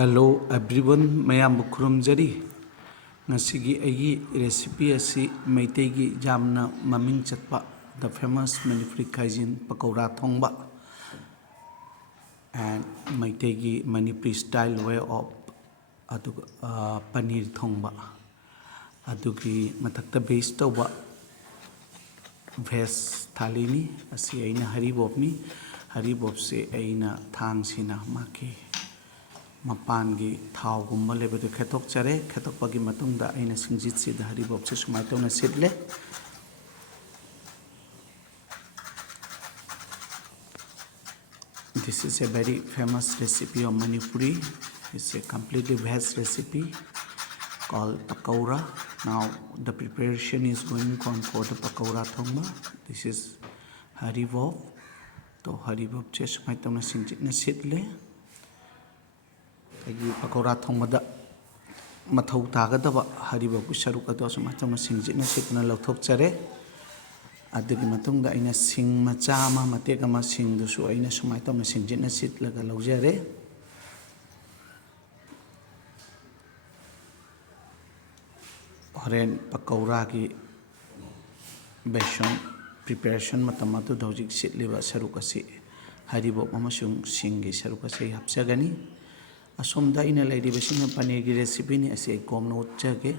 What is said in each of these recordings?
Hello everyone मयाम खुरुमजरी ngasi aigi recipe asi maitegi jamna maming chatpa the famous Manipuri cuisine pakora thongba and maitegi Manipuri style way of adu paneer thongba adugi mathakta base tawba veg thali ni asi aina haribop se aina thang sina maki मपानगी थावगुम्बा लेबदो खेतोकचरे खेतोकपगी मतुंगदा आइना सिंजित सिदा हरिबोप से सुमाय तौना सिदले This is a very famous recipe of Manipuri. It's a completely veg recipe called pakora. Now the preparation is going on for the pakora thongba. This is haribop. तो हरिबोप से सुमाय तौना सिंजित न सिदले pakora thongmada mathau tagadaba haribopu saruk ado sumatama singjina sitna lauthokchare adugi matungda aina sing macha ama matek ama sing dusu aina sumaitama singjina sitlaga laujare horen pakora gi beson preparation matamatu dojik sitliba saruk asi haribop amasung sing gi saruk asi hapsagani asomda ina laidi basina paneer ki recipe ni ase kom no chage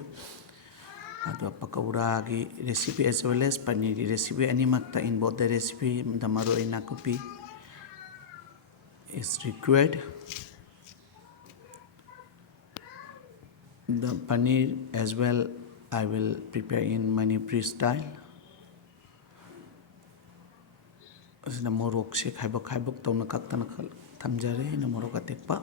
ado pakora ki recipe as well as paneer ki recipe animakta in both the recipe the maro ina copy is required. The paneer as well I will prepare in Manipuri style. Asna morok se khaibok tawna kaktana thamjare ina morok atekpa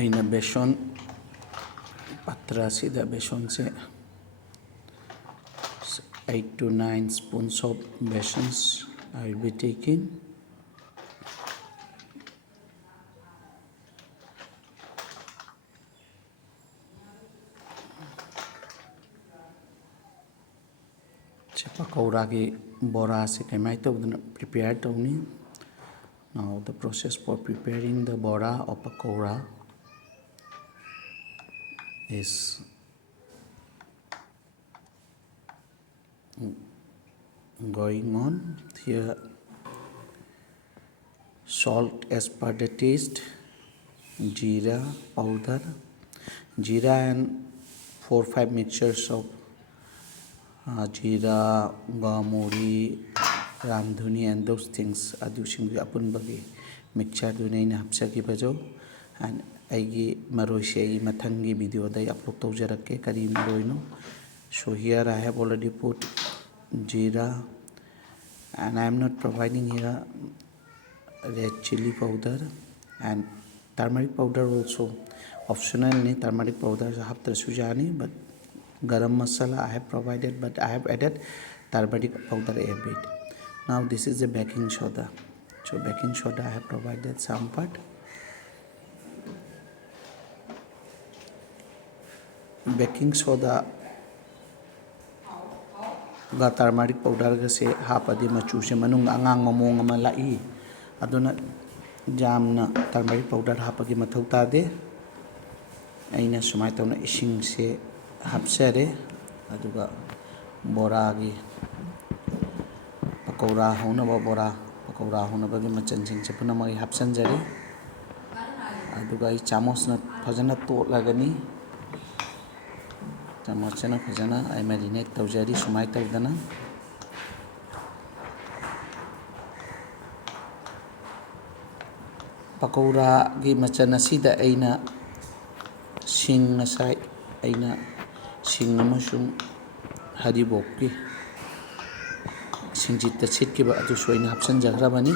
aina beson patra sida beson se 8 to 9 spoons of besons I will be taking. Pakora ki bora se kaimai tawdana prepare tawni. Now the process for preparing the bora or pakora is going on. Here salt as per the taste, jeera powder, jeera and 4-5 mixtures of jeera, gamuri, ramdhuni and those things adusing apun bagi mixture dune ina hapsagi bajo and aigi maroi se mathangi video dai upload tawjarakke kari maroi no. So here I have already put jeera and I am not providing here red chili powder and turmeric powder also optional ni turmeric powder haptra sujani but garam masala I have provided but I have added turmeric powder a bit. Now this is the baking soda. So baking soda I have provided some part. Baking soda ga turmeric powder ga se hapadi machu se manung angang mamong ama lai aduna jamna turmeric powder hapagi mathau tade aina sumai tawna ising se hapsare aduga bora gi pakora honaba gi machan sing se puna mai hapsanjare aduga I chamos na phajana totlagani chamachana phajana I marinate tawjari sumai tawdana pakora gi machan asida aina sing nasai aina sing amasung haribop ki singjita sitkiba adu soina hapsanjagrabani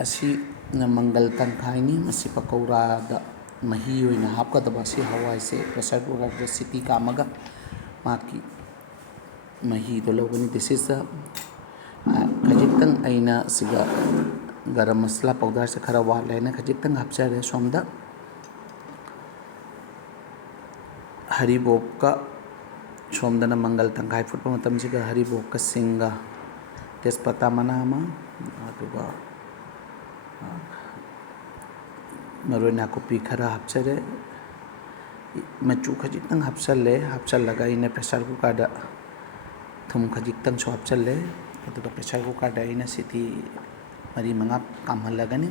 asi ꯃꯪꯒꯜ ꯇꯪꯈꯥꯏꯅꯤ ꯃꯁꯤ ꯄꯀꯧꯔꯥꯗ ꯃꯍꯤ ꯑꯣꯏꯅ ꯍꯥꯞꯀꯗꯕ ꯑꯁꯤ ꯍꯋꯥꯏꯁꯦ pressure ꯀꯨꯀꯔꯗ city ꯀꯥꯝꯃꯒ ꯃꯥꯒꯤ ꯃꯍꯤꯗꯣ ꯂꯧꯒꯅꯤ this is ꯈꯖꯤꯛꯇꯪ ꯑꯩꯅ ꯁꯤꯒ ꯒꯔꯝ ꯃꯁꯂꯥ ꯄꯥꯎꯗꯔꯁꯦ ꯈꯔ ꯋꯥꯠꯂꯦꯅ ꯈꯖꯤꯛꯇꯪ ꯍꯥꯞꯆꯔꯦ ꯁꯣꯝꯗ ꯍꯔꯤꯕꯣꯞꯀ ꯁꯣꯝꯗꯅ ꯃꯪꯒꯜ ꯇꯪꯈꯥꯏ ꯐꯨꯠꯄ ꯃꯇꯝꯁꯤꯒ ꯍꯔꯤꯕꯣꯞꯀ ꯁꯤꯡꯒ ꯇꯦꯖꯄꯇꯥ ꯃꯅꯥ ꯑꯃ ꯑꯗꯨꯒ ꯃꯔꯣꯏ ꯅꯥꯀꯨꯞꯄꯤ ꯈꯔ ꯍꯥꯞꯆꯔꯦ ꯃꯆꯨ ꯈꯖꯤꯛꯇꯪ ꯍꯥꯞꯆꯜꯂꯦ ꯍꯥꯞꯆꯜꯂꯒ ꯑꯩꯅ ꯄ꯭रेꯁꯔ ꯀꯨꯀꯔꯗ ꯊꯨꯝ ꯈꯖꯤꯛꯇꯪꯁꯨ ꯍꯥꯞꯆꯜꯂꯦ ꯑꯗꯨꯒ ꯄ꯭रेꯁꯔ ꯀꯨꯀꯔꯗ ꯑꯩꯅ ꯁꯤꯇꯤ 4-5 ꯀꯥꯝꯍꯜꯂꯒꯅꯤ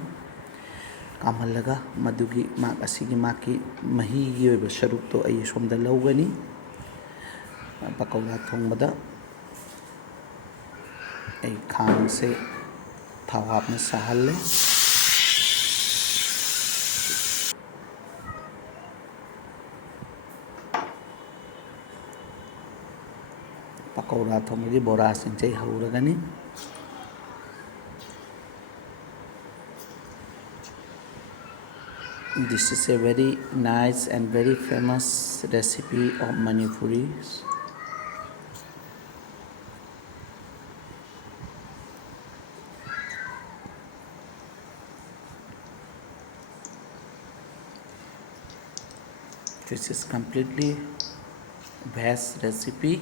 ꯀꯥꯝꯍꯜꯂꯒ ꯃꯗꯨꯒꯤ ꯑꯁꯤꯒꯤ ꯃꯥꯒꯤ ꯃꯍꯤꯒꯤ ꯑꯣꯏꯕ ꯁꯔꯨꯛꯇꯣ ꯑꯩ ꯁꯣꯝꯗ ꯂꯧꯒꯅꯤ ꯄꯀꯧꯔꯥ ꯊꯣꯡꯕꯗ ꯑꯩ ꯈꯥꯡꯁꯦ ꯊꯥꯎ ꯍꯥꯞꯅ ꯁꯥꯍꯜꯂꯦ ꯄꯀꯧꯔꯥ ꯊꯣꯡꯕꯒꯤ ꯕꯣꯔꯥꯁꯤꯡꯁꯦ ꯍꯧꯔꯒꯅꯤ This is a very nice and very famous recipe of Manipuris. This is completely vast recipe.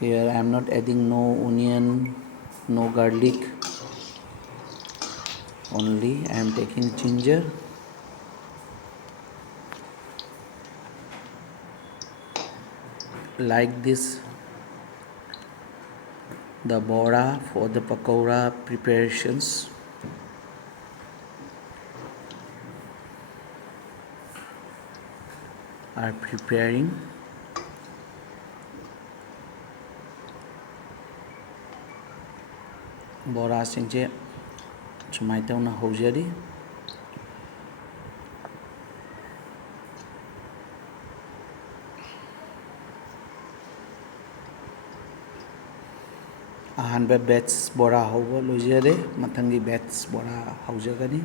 Here I am not adding no onion, no garlic. Only I am taking ginger. Like this, the bora for the pakora preparations. Are preparing. Bora singje sumai tauna hojari. ꯑꯍꯥꯟꯕ ꯕꯦꯠꯁ ꯕꯣꯔꯥ ꯍꯧꯕ ꯂꯣꯏꯖꯔꯦ ꯃꯊꯪꯒꯤ ꯕꯦꯠꯁ ꯕꯣꯔꯥ ꯍꯧꯖꯒꯅꯤ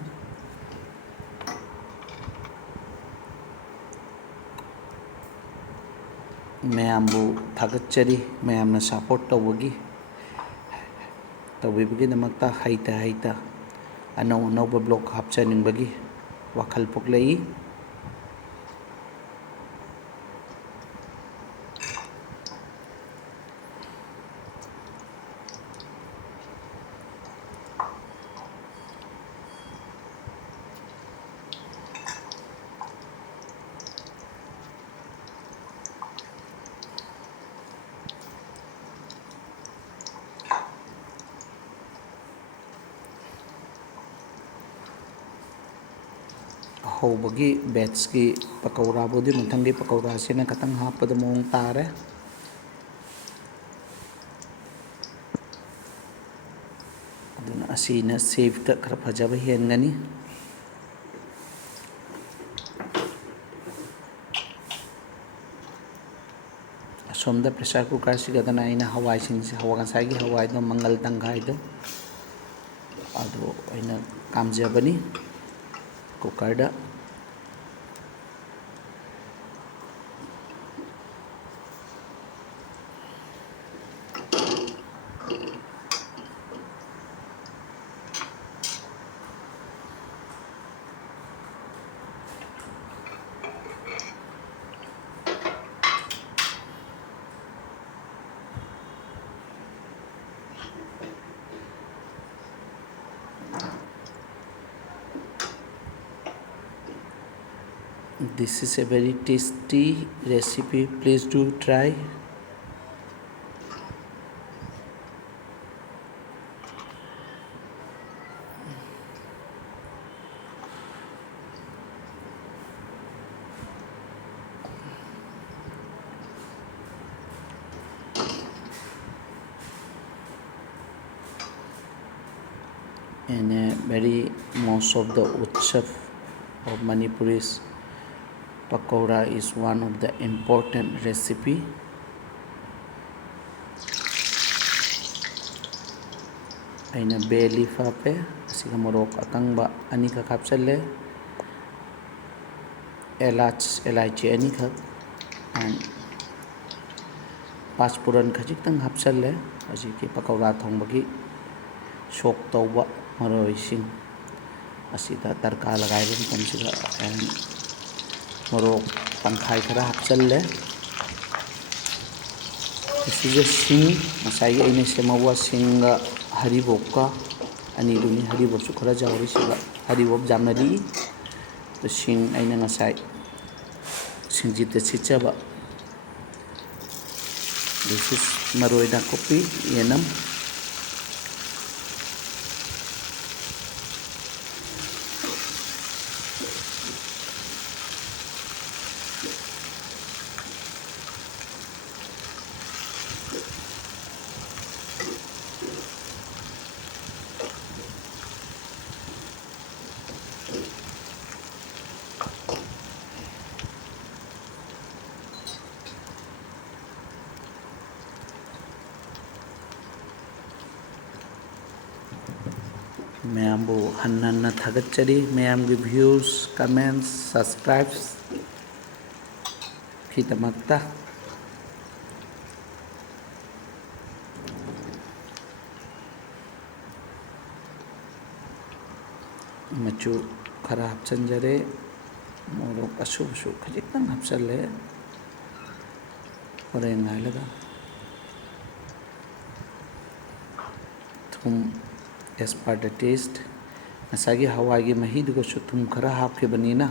ꯃꯌꯥꯝꯕꯨ ꯊꯥꯒꯠꯆꯔꯤ ꯃꯌꯥꯝꯅ ꯁꯄꯣꯔꯠ ꯇꯧꯕꯤꯕꯒꯤꯗꯃꯛꯇ ꯍꯩꯇ ꯑꯅꯧꯕ ꯕ꯭ꯂꯣꯛ ꯍꯥꯞꯆꯅꯤꯡꯕꯒꯤ ꯋꯥꯈꯜ ꯄꯣꯛꯂꯛꯏ ꯍꯧꯕꯒꯤ ꯕꯦꯠꯁꯀꯤ ꯄꯀꯧꯔꯥꯕꯨꯗꯤ ꯃꯊꯪꯒꯤ ꯄꯀꯧꯔꯥꯁꯤꯅ ꯈꯤꯇꯪ ꯍꯥꯞꯄꯗ ꯃꯑꯣꯡ ꯇꯥꯔꯦ ꯑꯗꯨꯅ ꯑꯁꯤꯅ ꯁꯦꯞꯇ ꯈꯔ ꯐꯖꯕ ꯍꯦꯟꯒꯅꯤ ꯑꯁꯣꯝꯗ ꯄ꯭ꯔꯦꯁꯔ ꯀꯨꯀꯔꯁꯤꯒꯗꯅ ꯑꯩꯅ ꯉꯁꯥꯏꯒꯤ ꯍꯋꯥꯏꯗꯣ ꯃꯪꯒꯜ ꯇꯪꯈꯥꯏꯗꯣ ꯑꯗꯨ ꯑꯩꯅ ꯀꯥꯝꯖꯕꯅꯤ ꯀꯨꯀꯔꯗ This is a very tasty recipe. Please do try. And most of the utsav of Manipuris, pakora is one of the important recipe. ꯑꯩꯅ ꯕꯦ ꯂꯤꯐ ꯍꯥꯞꯄꯦ ꯑꯁꯤꯒ ꯃꯣꯔꯣꯛ ꯑꯀꯪꯕ ꯑꯅꯤꯈꯛ ꯍꯥꯞꯆꯜꯂꯦ एलायची अनीखक एंड पाँचफोरन खजितंग हापचल्ले अजीकी पकौड़ा थोंबगी सोक तौबा मरोइसिंग असीदा तड़का लगाइबा मतमसिदा एंड मोरोक तंखाई खरा हापचल्ले असीजे सिंग मसाई अइने सेमवा सिंग हरिबोका अनीदुनी हरिबोकसु खरा जावरी सिगा हरिबोक जामनरी तो सिंग अइने ngасai सिंजित सिचबा this is maroi nakupi yenam मैमबू हन्ना थागचरी मैम की व्यूज कमेंट्स सब्सक्राइब्स की तमक्ता मचू खरा हापचंजरे मोरोक अशुभशु खजितंग हापचल्ले होरेन नायलगा थुम as per the taste asagi hawai mahidugo thum khara hapke banina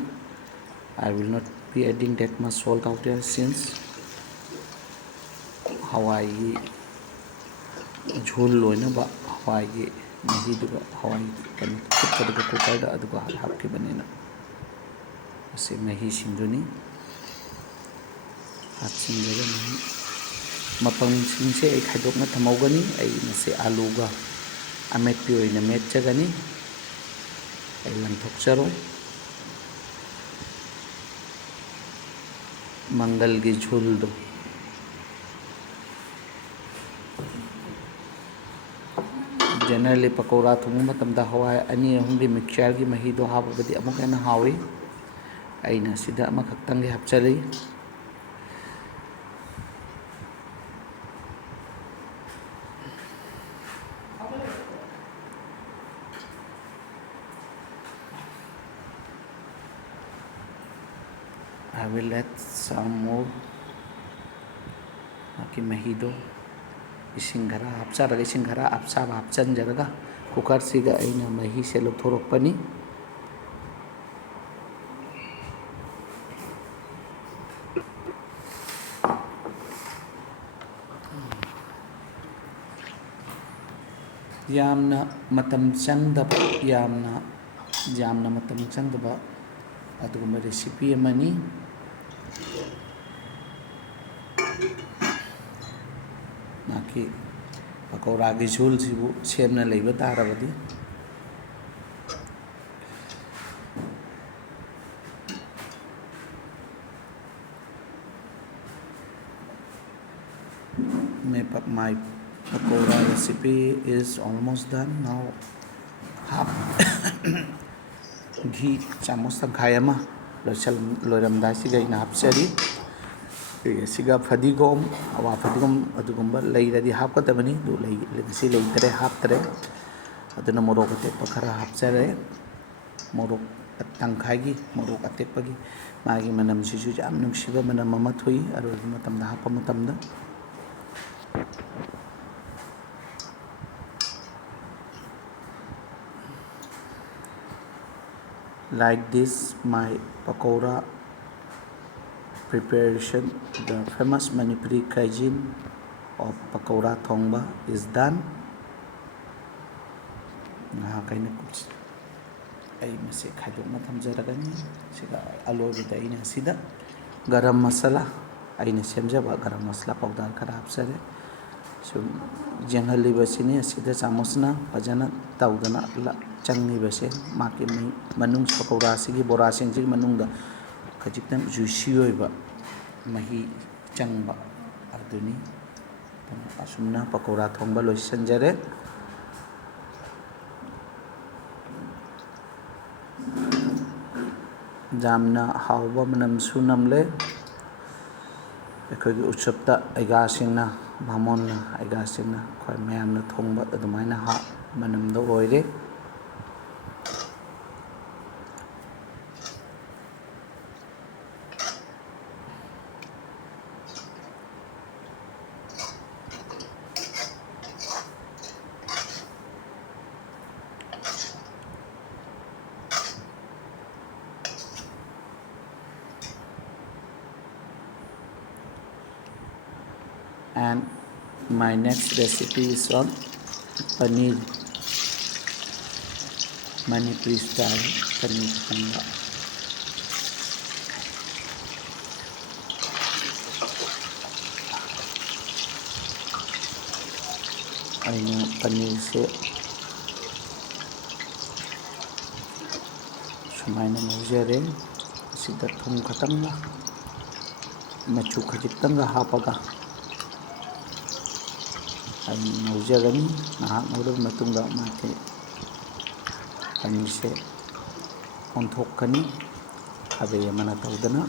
I will not be adding that much salt out there since hawai झोल लोइना बा हवाई की mahidugo hawai kan kukkada kukkar da adugo hapke banina ase mahi sinduni hapsinjaga mahi mapang singse ai khaidokna thamogani ai nase alu ga अमेटपी होइना मेटचगनी आई लंथोक्चरो मंगल की झोल दो generally pakora थोंबा मतमदा हवाई अनी अहुमगी mixture की मही दो हापबदी अमुक हेना हावी अइना सिदा अमखक्तंग हापचली I will add some more की मही दो इसिंग खरा हापचारगा इसिंग खरा आपसाबा हापचंजरगा कुकर सिगा अइना मही से लौथोरकपनी यामना मतम चंगदबा यामना मतम चंगदबा अदुगुम्बा रेसिपी अमनी माकी पकौड़ा की झोल सिबु सेमना लेबा तारबदी my pakora recipe is almost done now half घी चामच तंखाई अमा लोरमदाई सिगा इना हापचरी सिगा फदीगोम अवा फदीगोम अदुगुम्बा लैरदी हापकदबनी दु लैसी लैतरे हापतरे अदुना मोरोक अतेक्पा खरा हापचरे मोरोक तंखाई मोरोक अतेक्पगी मागी मनम सिसु याम नुंसिबा मनम अमा थोई अरोबा मतमदा हापा मतमदा like this my pakora preparation the famous Manipuri cuisine of pakora thongba is done na kaina kuch ai mase khaidok na thamjaragani siga aloida ina sida garam masala aina semjaba garam masala powder khara hapsare sum jenghaliba sini asida chamosna fajana tawdana चंगीबसे माके मनुंग पकौड़ा सिगी बोरा सिंग मनुंग खजितन जुसी होइबा मही चंगबा अदुनी असुमना पकौड़ा थोंबा लोइसंजरे ꯌꯥꯝꯅ ꯍꯥꯎꯕ ꯃꯅꯝꯁꯨ ꯅꯝꯂꯦ ꯑꯩꯈꯣꯏꯒꯤ ꯎꯠꯁꯕꯇ ꯑꯩꯒꯥꯁꯤꯡꯅ ꯕꯥꯃꯣꯟꯅ ꯑꯩꯒꯥꯁꯤꯡꯅ ꯑꯩꯈꯣꯏ ꯃꯌꯥꯝꯅ ꯊꯣꯡꯕ ꯑꯗꯨꯃꯥꯏꯅ ꯃꯅꯝꯗꯣ ꯑꯣꯏꯔꯦ and my next recipe is on paneer Manipuri style paneer kanga aina paneer se sumaina ngaujare asida thum khatanga machu khajitanga hapaga ay ngaujagani nahak ngaurab matungda mate paneer se onthokani abe yamana tawdana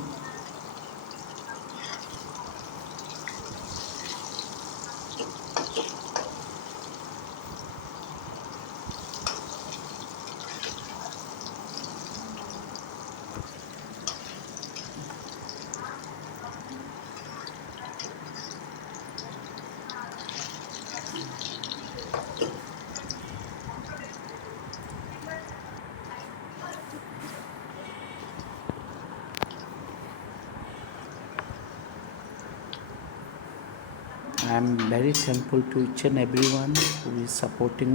I am very thankful to each and everyone who is supporting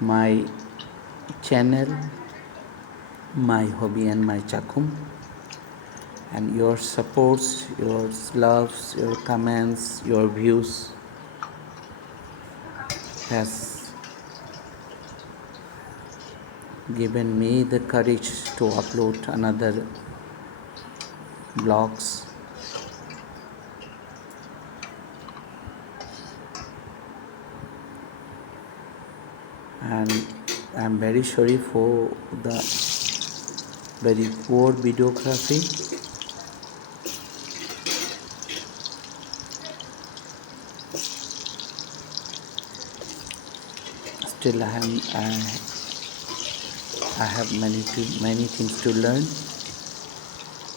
my channel, my hobby and my chakum, and your supports, your loves, your comments, your views has given me the courage to upload another vlogs. And I am very sorry for the very poor videography. Still I have many things to learn.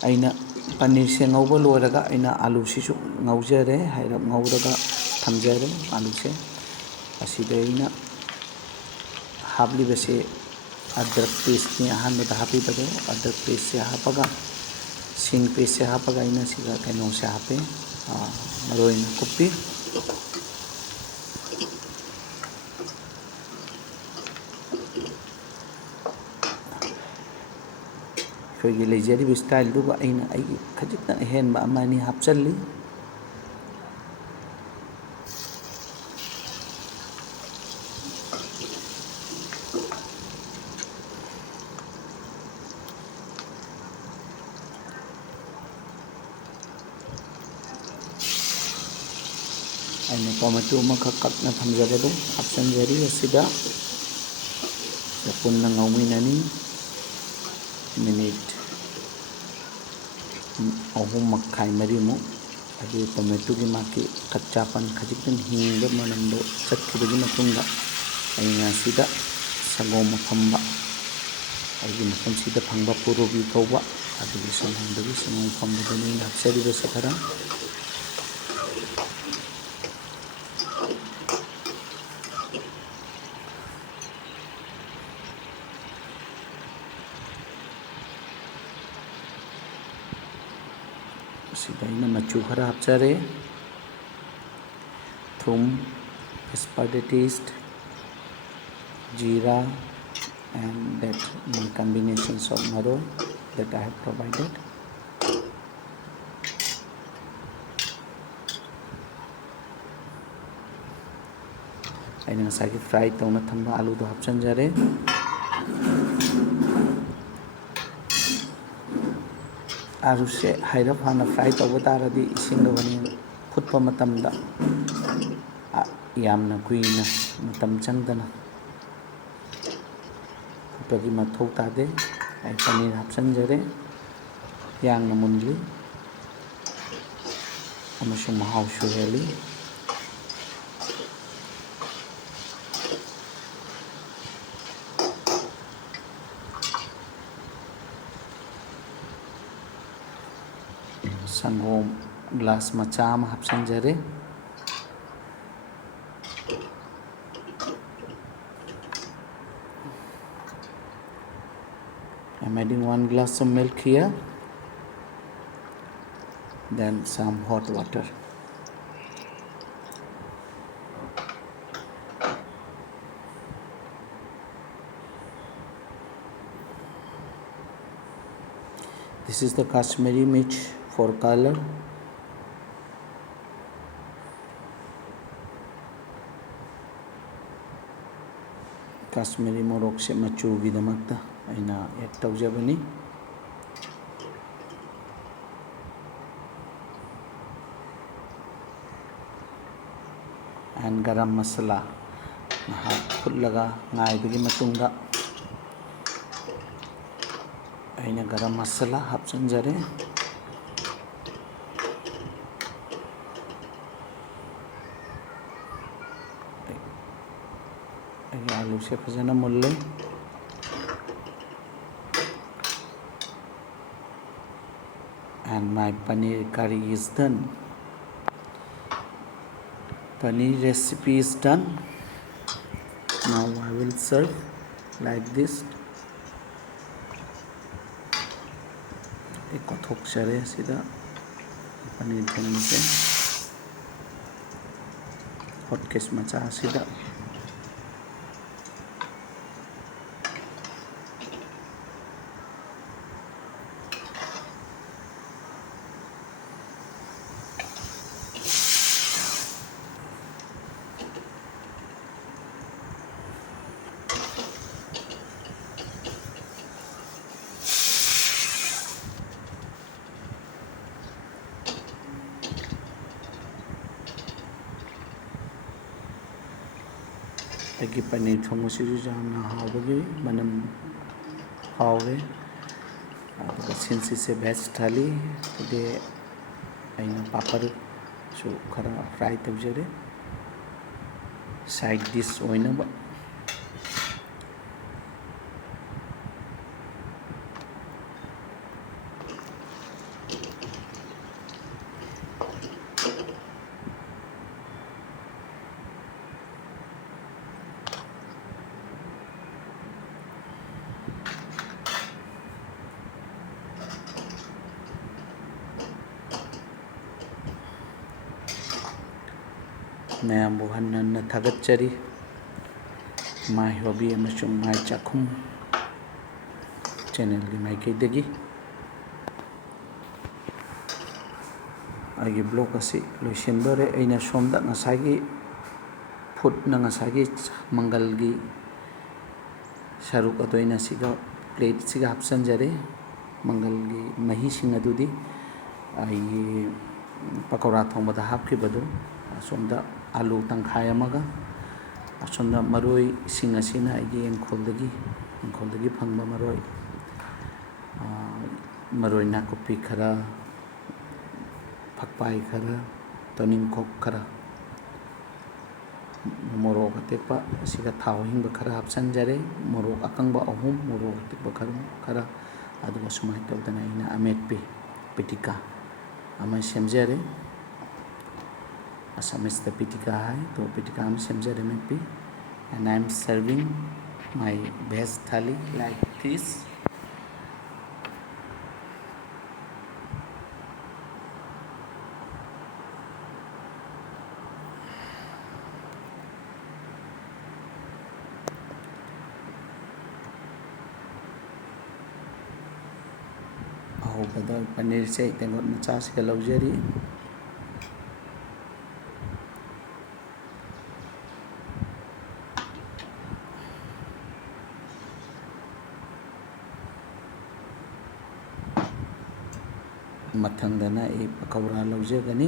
Aina paneer se ngauba loraga aina alu sisu ngaujare haira ngauraga thamjare alu se asida aina habli bese adrak paste ni ahanbada hapi bado adrak paste se hapaga sing paste se hapaga aina siga kaino se hape maroi na kupi ꯑꯩꯈꯣꯏꯒꯤ ꯂꯩꯖꯔꯤꯕ ꯁ꯭ꯇꯥꯏꯜꯗꯨꯒ ꯑꯩꯅ ꯑꯩꯒꯤ ꯈꯖꯤꯛꯇꯪ ꯑꯍꯦꯟꯕ ꯑꯃ ꯑꯅꯤ ꯍꯥꯞꯆꯜꯂꯤ ꯑꯩꯅ tomato ꯑꯃꯈꯛ ꯀꯛꯅ ꯊꯝꯖꯕꯗꯨ ꯍꯥꯞꯆꯟꯖꯔꯤ ꯑꯁꯤꯗ ꯄꯨꯟꯅ ꯉꯧꯃꯤꯟꯅꯅꯤ ꯃꯤꯅꯤꯠ 3-4 ꯑꯗꯨ ꯇꯣꯃꯦꯇꯣꯒꯤ ꯃꯥꯒꯤ ꯀच्चापन ꯈꯖꯤꯛꯇꯪ ꯍꯤꯡꯕ ꯃꯅꯝꯗꯣ ꯆꯠꯈꯤꯕꯒꯤ ꯃꯇꯨꯡꯗ ꯑꯩꯅ ꯑꯁꯤꯗ ꯁꯪꯒꯣꯝ ꯑꯐꯝꯕ ꯑꯩꯒꯤ ꯃꯐꯝꯁꯤꯗ ꯐꯪꯕ ꯄꯨꯔꯣꯕꯤ ꯀꯧꯕ ꯑꯗꯨꯒꯤ ꯁꯪꯒꯣꯝꯗꯒꯤ ꯁꯪꯒꯣꯝ ꯑꯐꯝꯕꯗꯨꯅꯤ ꯑꯩꯅ ꯍꯥꯞꯆꯔꯤꯕꯁꯤ ꯈꯔ ꯑꯁꯤꯗ ꯑꯩꯅ ꯃꯆꯨ ꯈꯔ ꯍꯥꯞꯆꯔꯦ thum as per the taste jeera and that combinations of maror that I have provided aina ngasai fry tawna thamba alu do hapchanjare alu se hairap hana fry tawba taradi ising do bani phutpa matamda yamna kuina matam changdana phutpagi mathau tade paneer हापसंजरे यांगना मुनली अमसुंग महाउसु हेली संगोम glass मचा अमा हापसंजरे I'm adding 1 glass of milk here, then some hot water. This is the Kashmiri mirch for color. Kashmiri morok se machugidamakta aina add tawjabani. And garam masala phutlaga ngaibagi matungda aina garam masala hapsanjare. आलू से फजना मुल्ले and my paneer curry is done. Paneer recipe is done. Now I will serve like this. एक थोक चरे सीधा पनीर थोंग से hot case मचा सीधा अगी पनीर थोंगसिजु जाना हावगे मनम हावे सिंसी से वेज थाली टुडे अइना पापड़ सु खरा फ्राई तवजरे साइड डिश ओइनबा मैम हन्ना थागतचरी माय हॉबी अमसुंग माय चाखुम चैनल की माइकैदगी आगे ब्लॉग असी लोइसिनदोरे अइना सोमदा ngसागी फुड ना ngसागी मंगल की सरुक अतोइना सिगा प्लेट सिगा हापसनजरे मंगल की मही सिंग अदुदी आई पकौड़ा थोंबदा हापखिबदो सोमदा आलू तंखाय अमगा असोंदा मरोई सिंग असिना आइगे एंखोलदगी फंगबा मरोई नाकुपी खरा फकपाई खरा तोनिंगखोक खरा मोरोक अतेकपा सिगा थाव हिंग खरा हापसनजरे मोरोक अकंबा अहुम मोरोक अतेकपा खरा अदुगा सुमाय तौदना इना अमेटपी पिटिका अमा सेमजरे Assamese the pitika hai to pitika am semjare mein pi and I am serving my veg thali like this. Aho bada paneer se tengot macha se laujari मथंगदना ए पकौड़ा लौजगनी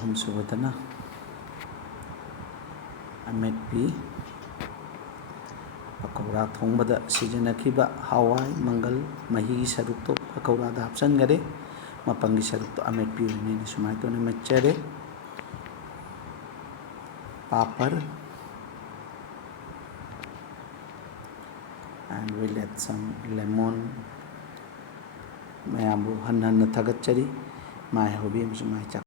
ꯑꯍꯨꯝꯁꯨꯕꯗꯅ ꯑꯃꯦꯠꯄꯤ ꯄꯀꯧꯔꯥ ꯊꯣꯡꯕꯗ ꯁꯤꯖꯤꯟꯅꯈꯤꯕ ꯍꯋꯥꯏ ꯃꯪꯒꯜ ꯃꯍꯤꯒꯤ ꯁꯔꯨꯛꯇꯣ ꯄꯀꯧꯔꯥꯗ ꯍꯥꯞꯆꯤꯟꯈꯔꯦ, ꯃꯄꯪꯒꯤ ꯁꯔꯨꯛꯇꯣ ꯑꯃꯦꯠꯄꯤ ꯑꯣꯏꯅ ꯁꯨꯃꯥꯏꯅ ꯇꯧꯅ ꯃꯦꯠꯆꯔꯦ꯫ Papad and we'll add some lemon. ꯃꯌꯥꯝꯕꯨ ꯍꯟꯅ ꯊꯥꯒꯠꯆꯔꯤ꯫ ꯃꯥꯏ ꯍꯧꯕꯤ ꯑꯃꯁꯨꯡ ꯃꯥꯏ ꯆꯥꯛ